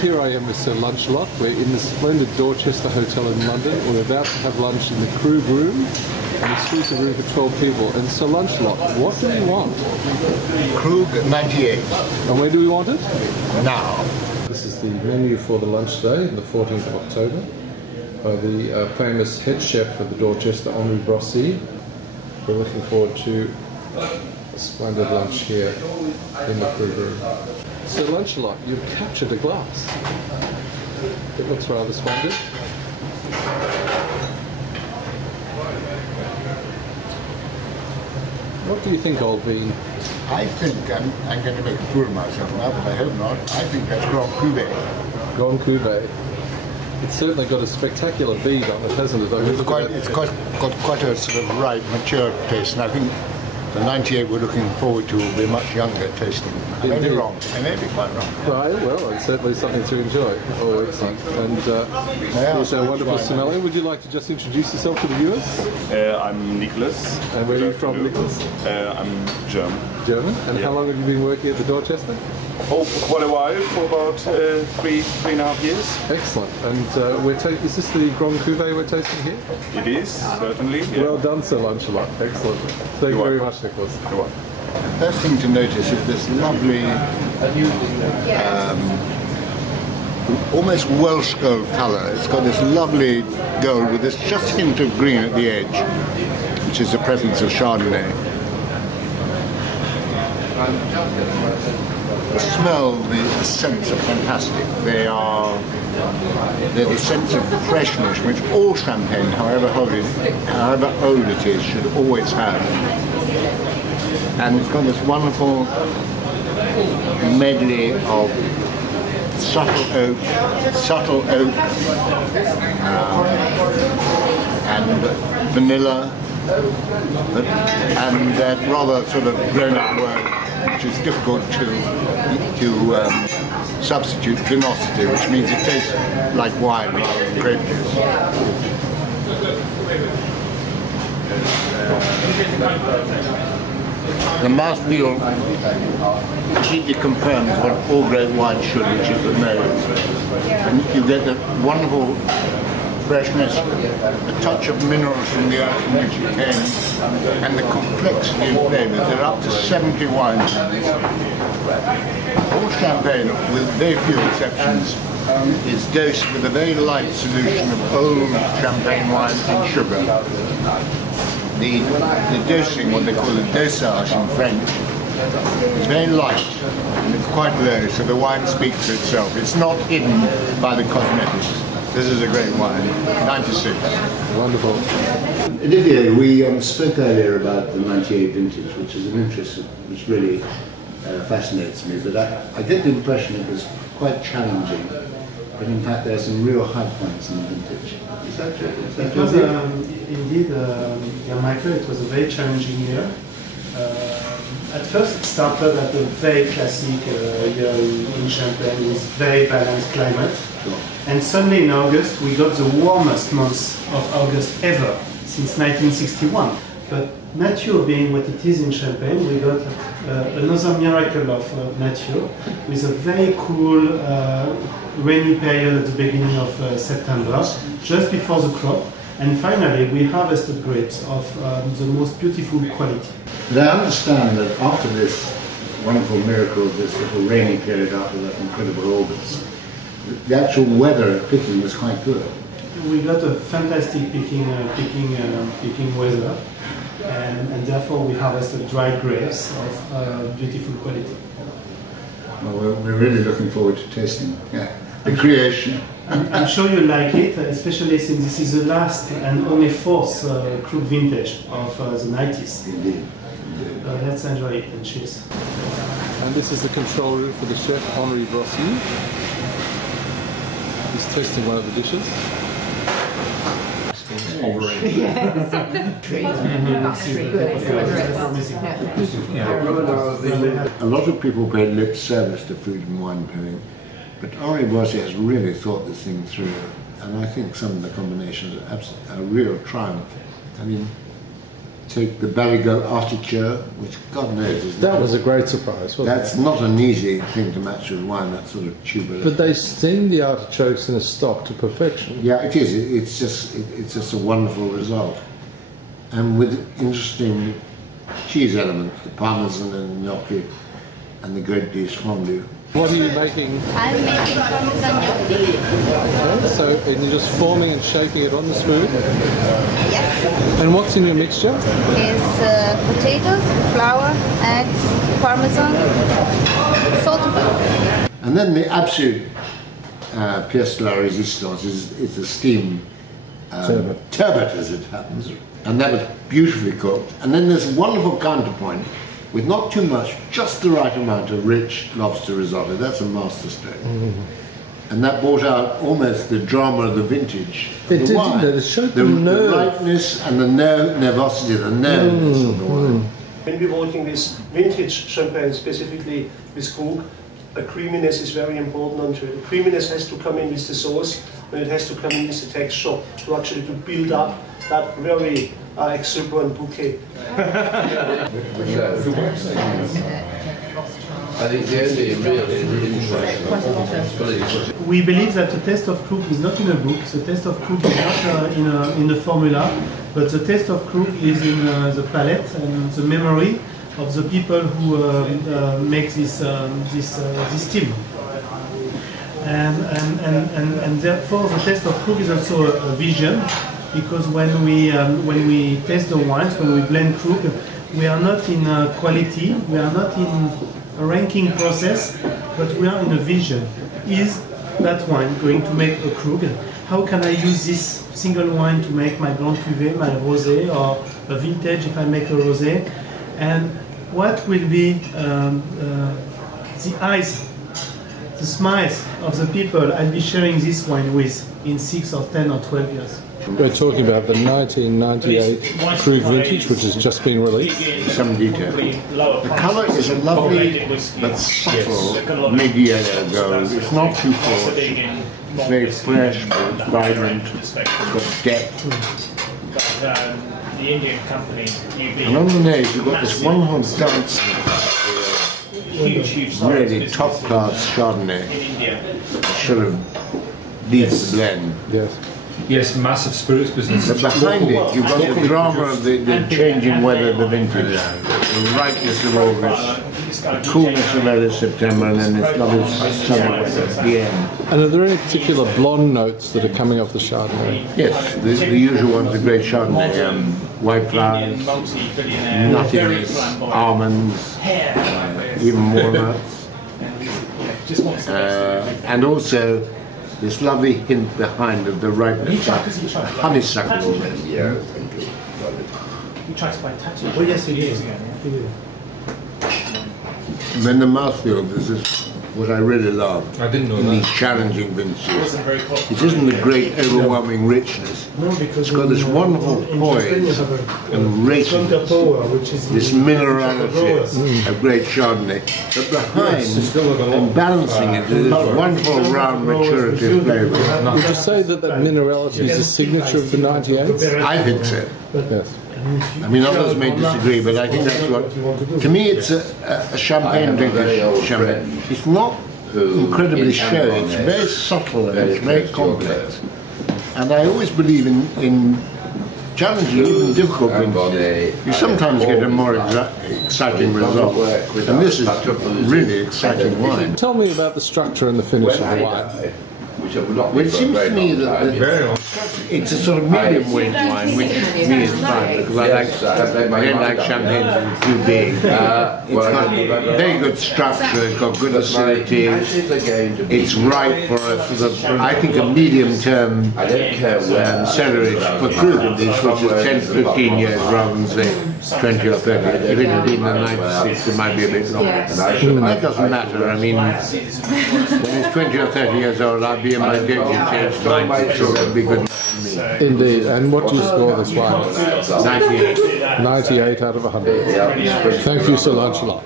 Here I am with Sir Lunchelot. We're in the splendid Dorchester Hotel in London. We're about to have lunch in the Krug room, an exclusive room for 12 people. And Sir Lunchelot, what do we want? Krug 98. And where do we want it? Now. This is the menu for the lunch day, the 14th of October, by the famous head chef of the Dorchester, Olivier Brosi. We're looking forward to a splendid lunch here in the Krug room. Sir Lunchelot, you've captured a glass. It looks rather splendid. What do you think, old bean? I think I'm going to make a fool of myself now, but I hope not. I think that's Grand Cuvée. Grand Cuvée. It's certainly got a spectacular bead on it, hasn't it? It's got quite a sort of ripe, mature taste, and I think the 98 we're looking forward to will be much younger tasting. I may be wrong. I may be quite wrong. Right, well, it's certainly something to enjoy. Oh, excellent. And here's our wonderful sommelier. Would you like to just introduce yourself to the viewers? I'm Nicholas. And where are you from, Nicholas? I'm German. German? And how long have you been working at the Dorchester? Oh, for quite a while, for about three and a half years. Excellent. And is this the Grand Cuvée we're tasting here? It is, certainly. Yeah. Well done, Sir Lunchelot. Excellent. Thank you very much, Nicholas. You're welcome. The first thing to notice is this lovely, almost Welsh gold colour. It's got this lovely gold with this just hint of green at the edge, which is the presence of Chardonnay. The smell, the scents are fantastic. They're the sense of freshness which all champagne, however old it is, should always have. And it's got this wonderful medley of subtle oak, and vanilla, and that rather sort of grown-up word, which is difficult to substitute, vinosity, which means it tastes like wine rather than grape juice. The mouthfeel completely confirms what all great wine should, which is the nose. And you get the wonderful freshness, a touch of minerals from the earth from which it came, and the complexity in flavours. There are up to 70 wines in this. All champagne, with very few exceptions, is dosed with a very light solution of old champagne wine in sugar. The dosing, what they call the dosage in French, is very light and it's quite low, so the wine speaks for itself. It's not hidden by the cosmetics. This is a great wine, 96. Wonderful. Olivier, we spoke earlier about the 98 vintage, which is an interest which really fascinates me, but I get the impression it was quite challenging, but in fact there are some real high points in the vintage. Is that true? It was indeed, Michael, it was a very challenging year. At first it started at a very classic year in Champagne with very balanced climate. Sure. And suddenly in August we got the warmest months of August ever since 1961. But nature being what it is in Champagne, we got another miracle of nature with a very cool rainy period at the beginning of September, just before the crop. And finally, we harvested grapes of the most beautiful quality. But I understand that after this wonderful miracle, this little rainy period after that incredible August, the actual weather at picking was quite good. We got a fantastic picking weather, and therefore we harvested dried grapes of beautiful quality. Well, we're really looking forward to tasting the creation. I'm sure you like it, especially since this is the last and only fourth Krug Vintage of the 90s. Indeed. Let's enjoy it and cheers. And this is the control room for the chef, Olivier Brosi. He's tasting one of the dishes. A lot of people pay lip service to food and wine pairing, but Olivier Brosi has really thought this thing through, and I think some of the combinations are a real triumph. I mean, take the Barrigo artichoke, which God knows is That was a great surprise, wasn't that's it? not an easy thing to match with wine, that sort of tuber. But they steam the artichokes in a stock to perfection. Yeah, it is. It's just a wonderful result, and with interesting cheese elements, the parmesan and gnocchi, and the great dish fondue. What are you making? I'm making parmesan gnocchi. Okay, so and you're just forming and shaking it on the spoon. Yes. And what's in your mixture? It's potatoes, flour, eggs, parmesan, salt and pepper. And then the absolute pièce de la résistance is the steam turbot, as it happens, and that was beautifully cooked. And then there's a wonderful counterpoint with not too much, just the right amount of rich lobster risotto. That's a masterstroke. And that brought out almost the drama of the vintage. It did, didn't it? It showed the nerve. Lightness and the nervosity, the nervousness of the wine. When we're working with vintage champagne, specifically with Krug, a creaminess is very important onto it. The creaminess has to come in with the sauce, and it has to come in with the texture to actually to build up that very exuberant bouquet. I think the only real interest. We believe that the taste of Krug is not in a book. The taste of Krug is not in the formula, but the taste of Krug is in the palate and the memory of the people who make this team. And therefore the taste of Krug is also a vision, because when we taste the wines, when we blend Krug, we are not in quality, we are not in a ranking process, but we are in a vision. Is that wine going to make a Krug? How can I use this single wine to make my Grand Cuvée, my Rosé, or a vintage if I make a Rosé? And what will be the eyes, the smiles of the people I'll be sharing this wine with in 6 or 10 or 12 years? We're talking about the 1998 Krug Vintage, which has just been released. Some detail. The colour is a lovely but subtle mid-yellow gold. It's not too forced. It's very fresh, but it's vibrant. It's got depth. The Indian company, And on the nose, you've got this wonderful dance. huge Really top-class Chardonnay. in India. Sort of leads the blend. Yes. Yes, massive spirits business. But behind it, you've got the drama of the changing weather of the vintage, the rightness of August, the coolness of early September, and then this lovely sunny weather at the end. And are there any particular blonde notes that are coming off the Chardonnay? Yes, the usual ones, the great Chardonnay, white flowers, nuttiness, almonds, even walnuts, and also this lovely hint behind of the ripeness, honeysuckle. You tried to buy tattoo. Oh yes, it is. Then the mouthfeel, this is what I really love. I didn't know in that. these challenging vintages. It isn't the great overwhelming richness. No, because It's got this wonderful poise and raciness, this minerality of great Chardonnay. But behind and balancing it is this wonderful round maturity of flavour. Would you say that that minerality is a signature of the 98? I think so. Yes. I mean, others may disagree, but I think that's what... To me, it's a champagne vintage champagne. It's not incredibly showy, it's very subtle and it's very complex. And I always believe in challenging, even difficult vintages. You sometimes get a more exciting result. And this is really exciting wine. Tell me about the structure and the finish of the wine. Well, it seems to me that it's a sort of medium weight wine, which to me is fine, because I don't like champagnes too big. It's got very good structure, it's got good acidity, it's ripe for a sort of, I think, a medium-term cellarage for Krug dish, which is 10 to 15 years rather than say 20 or 30. If it had been the 96, it might be a bit longer. That doesn't matter. I mean, when it's 20 or 30 years old, I'll be in my dating age 90, so it'll be good for me. Indeed. And what do you score this wine? 98. 98 out of 100. Thank you so much a lot.